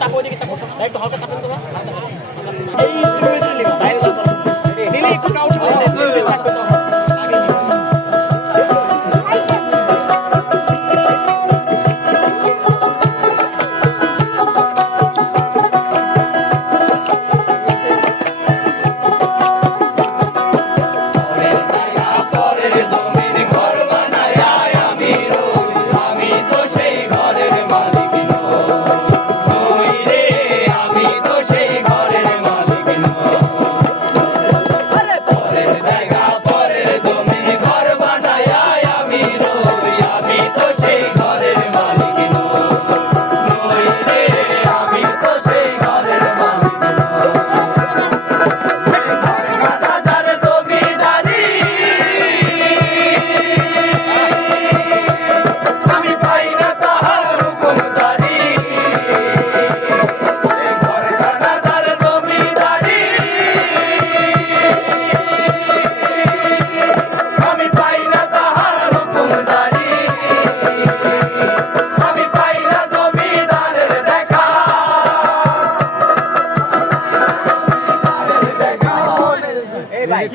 চাপো ওইদিকে চাপো একটু হালকা চাপেন তোমরা এই সিচুয়েশন নিবা বাইরে নিলে একটু কাউন্ট করতে ভাই